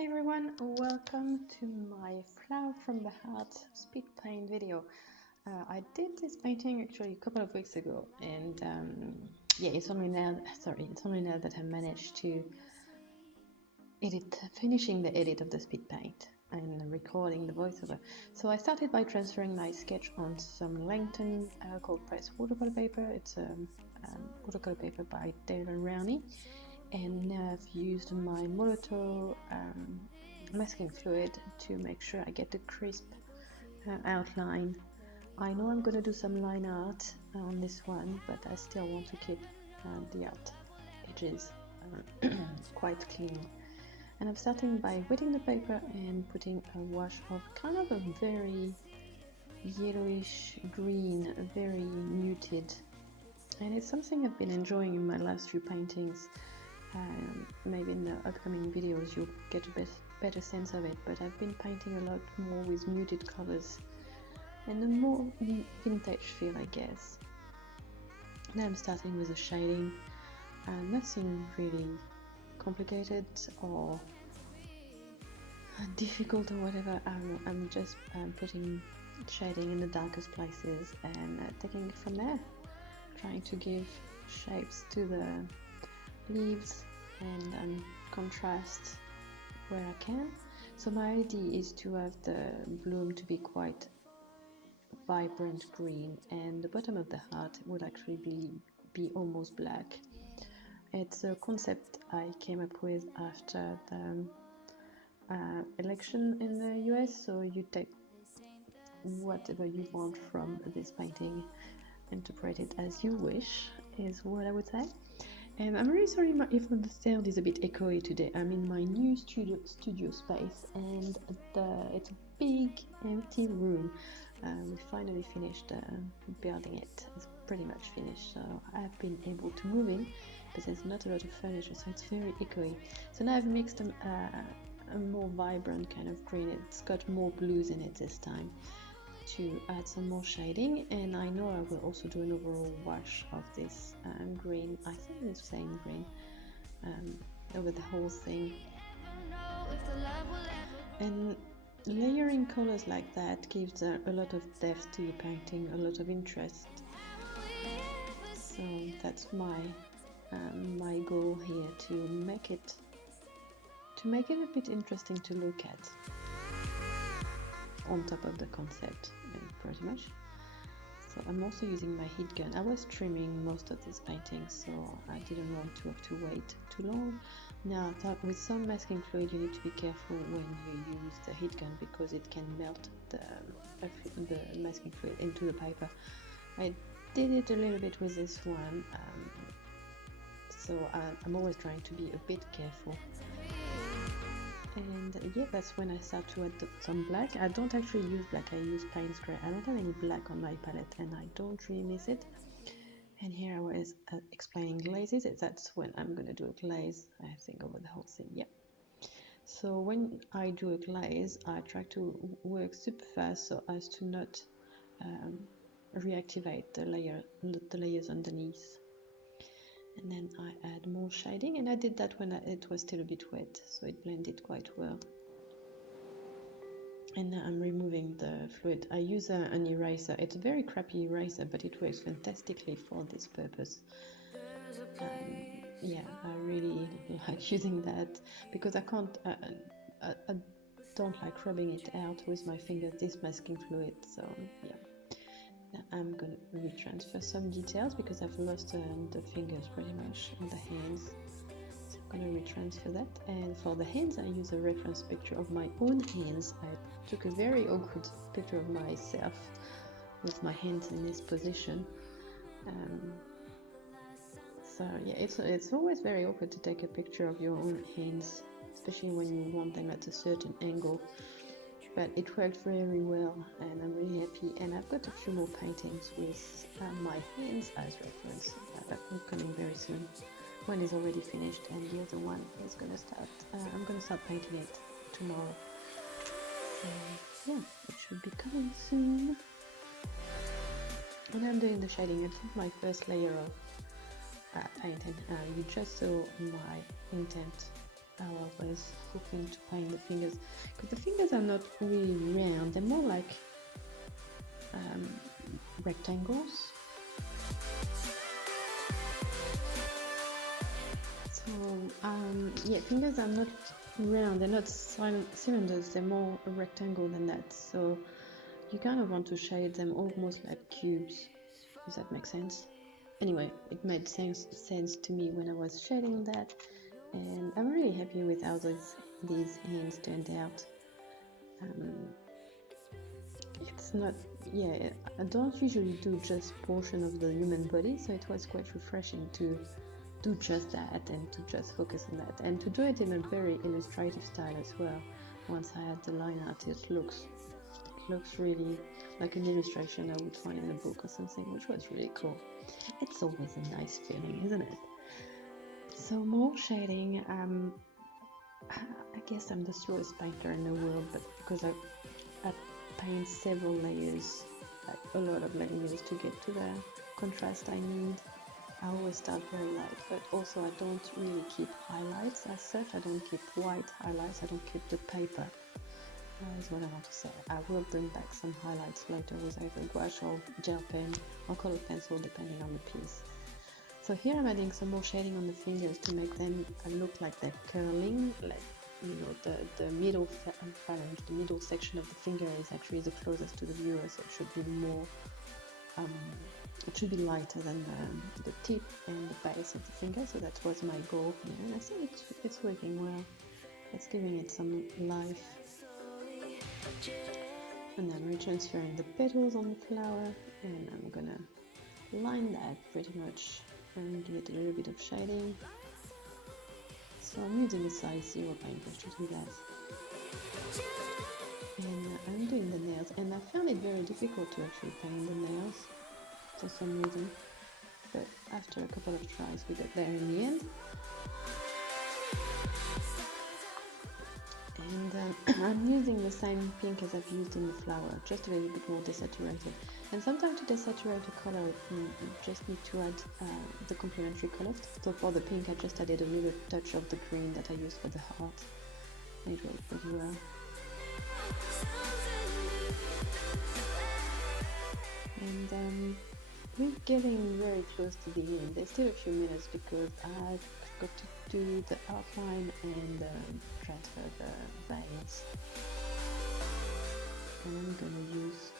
Hey everyone, welcome to my Flower from the Heart speed paint video. I did this painting actually a couple of weeks ago, and yeah, it's only now that I managed to finishing the edit of the speed paint and recording the voiceover. So I started by transferring my sketch on some Langton cold press watercolor paper. It's a watercolor paper by Daler-Rowney. And now I've used my Molotov masking fluid to make sure I get the crisp outline. I know I'm going to do some line art on this one, but I still want to keep the art edges quite clean. And I'm starting by wetting the paper and putting a wash of kind of a very yellowish green, very muted. And it's something I've been enjoying in my last few paintings. Maybe in the upcoming videos you'll get a better sense of it, but I've been painting a lot more with muted colors and a more vintage feel, I guess. Now I'm starting with the shading, nothing really complicated or difficult or whatever. I'm just putting shading in the darkest places and taking it from there, trying to give shapes to the leaves and contrast where I can. So my idea is to have the bloom to be quite vibrant green, and the bottom of the heart will actually be almost black. It's a concept I came up with after the election in the US. So you take whatever you want from this painting, interpret it as you wish, is what I would say. And I'm really sorry if the sound is a bit echoey today. I'm in my new studio space, and it's a big empty room. We finally finished building it. It's pretty much finished, so I've been able to move in, but there's not a lot of furniture, so it's very echoey. So now I've mixed a more vibrant kind of green. It's got more blues in it this time, to add some more shading, and I know I will also do an overall wash of this green, I think it's saying green, over the whole thing. And layering colors like that gives a lot of depth to your painting, a lot of interest. So that's my goal here, to make it a bit interesting to look at, on top of the concept, pretty much. So I'm also using my heat gun. I was trimming most of this painting, so I didn't want to have to wait too long. Now, with some masking fluid, you need to be careful when you use the heat gun, because it can melt the masking fluid into the paper. I did it a little bit with this one, so I'm always trying to be a bit careful. And yeah, that's when I start to add some black. I don't actually use black, I use Payne's Grey. I don't have any black on my palette, and I don't really miss it. And here I was explaining glazes. That's when I'm going to do a glaze, I think, over the whole thing. Yeah. So when I do a glaze, I try to work super fast so as to not reactivate the layers underneath. And then I add more shading, and I did that when it was still a bit wet, so it blended quite well. And now I'm removing the fluid. I use an eraser. It's a very crappy eraser, but it works fantastically for this purpose. Yeah, I really like using that, because I can't, I don't like rubbing it out with my fingers, this masking fluid, so yeah. Now I'm going to retransfer some details, because I've lost the fingers pretty much on the hands. So I'm going to retransfer that. And for the hands, I use a reference picture of my own hands. I took a very awkward picture of myself with my hands in this position. So yeah, it's always very awkward to take a picture of your own hands, especially when you want them at a certain angle. But it worked very well, and I'm really happy. And I've got a few more paintings with my hands as reference that will be coming very soon. One is already finished, and the other one is going to start. I'm going to start painting it tomorrow. So yeah, it should be coming soon. And I'm doing the shading. I think my first layer of painting. You just saw my intent how I was hoping to paint the fingers, because the fingers are not really round, they're more like rectangles. So yeah, fingers are not round, they're not cylinders, they're more a rectangle than that, so you kind of want to shade them almost like cubes, if that makes sense. Anyway, it made sense to me when I was shading that, and I'm really happy with how these hands turned out. It's not, yeah, I don't usually do just portion of the human body, so it was quite refreshing to do just that and to just focus on that, and to do it in a very illustrative style as well. Once I had the line art, it looks really like an illustration I would find in a book or something, which was really cool. It's always a nice feeling, isn't it? So more shading. I guess I'm the slowest painter in the world, but because I paint several layers, like a lot of layers to get to the contrast I need. I always start very light, but also I don't really keep highlights as such. I don't keep white highlights, I don't keep the paper, is what I want to say. I will bring back some highlights later with either gouache or gel pen or colored pencil, depending on the piece. So here I'm adding some more shading on the fingers to make them look like they're curling, like, you know, the middle phalange, the middle section of the finger is actually the closest to the viewer, so it should be more, it should be lighter than the tip and the base of the finger, so that was my goal here, and I think it's working well. It's giving it some life. And I'm retransferring the petals on the flower, and I'm gonna line that pretty much and give it a little bit of shading. So I'm using a size 0 paintbrush to do that. And I'm doing the nails, and I found it very difficult to actually paint the nails for some reason, but after a couple of tries we got there in the end. And I'm using the same pink as I've used in the flower, just a little bit more desaturated. And sometimes to desaturate a color, you just need to add the complementary colors. So for the pink, I just added a little touch of the green that I used for the heart. And it worked pretty well. And we're getting very close to the end. There's still a few minutes because I've got to do the outline and transfer the veins. And I'm gonna use,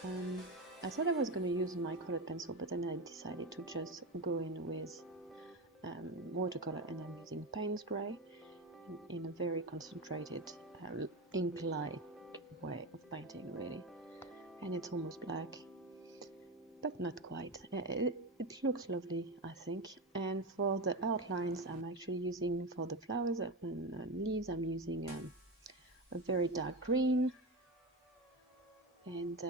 I thought I was gonna use my colored pencil, but then I decided to just go in with watercolor, and I'm using Payne's Gray in a very concentrated ink-like way of painting, really. And it's almost black, but not quite. It looks lovely, I think. And for the outlines, I'm actually using, for the flowers and leaves, I'm using a very dark green. And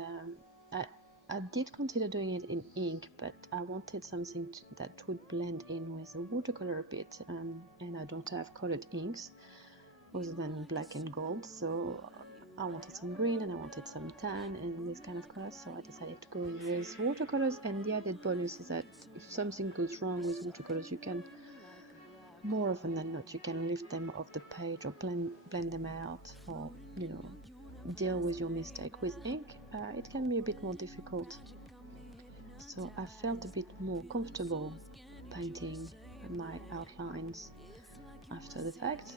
I did consider doing it in ink, but I wanted something that would blend in with the watercolor a bit, and I don't have colored inks other than black and gold, so I wanted some green and I wanted some tan and this kind of colors, so I decided to go in with watercolors. And the added bonus is that if something goes wrong with watercolors, you can, more often than not, you can lift them off the page or blend them out, or, you know, deal with your mistake. With ink, it can be a bit more difficult, so I felt a bit more comfortable painting my outlines after the fact.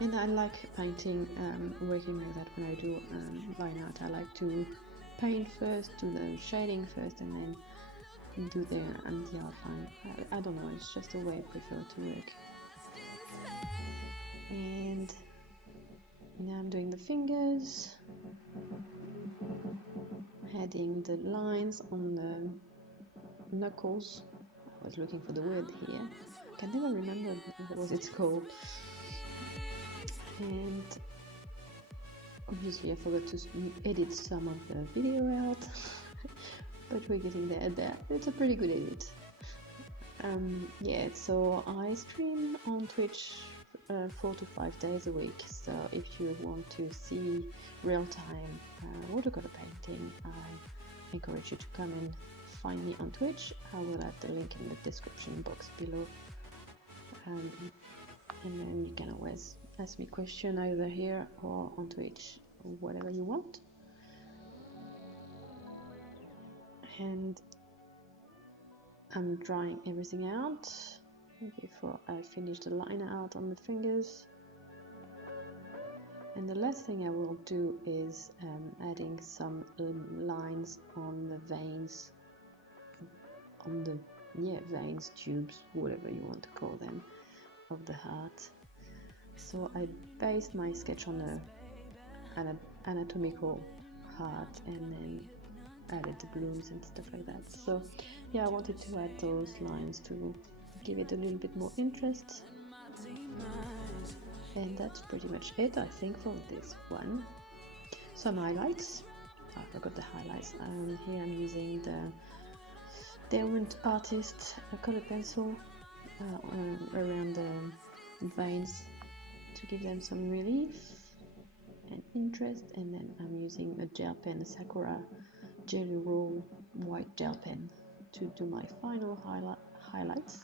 And I like painting, working like that when I do line art. I like to paint first, do the shading first, and then do the outline. I don't know, it's just the way I prefer to work. And now I'm doing the fingers, adding the lines on the knuckles. I was looking for the word here. I can never remember what it's called. And obviously I forgot to edit some of the video out, but we're getting there. It's a pretty good edit. Yeah, so I stream on Twitch 4 to 5 days a week, so if you want to see real-time watercolor painting, I encourage you to come and find me on Twitch. I will add the link in the description box below. and then you can always ask me question either here or on Twitch, whatever you want. And I'm drying everything out before I finish the liner out on the fingers. And the last thing I will do is adding some lines on the veins, on the veins, tubes, whatever you want to call them, of the heart. So I based my sketch on an anatomical heart and then added the blooms and stuff like that. So yeah, I wanted to add those lines to give it a little bit more interest. And that's pretty much it, I think, for this one. Some highlights. I forgot the highlights. Here I'm using the Daler-Rowney Artist color pencil around the veins to give them some relief and interest. And then I'm using a gel pen, a Sakura Jelly Roll white gel pen to do my final highlights.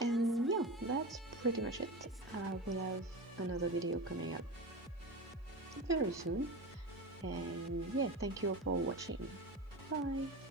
And yeah, that's pretty much it. I will have another video coming up very soon. And yeah, thank you all for watching. Bye!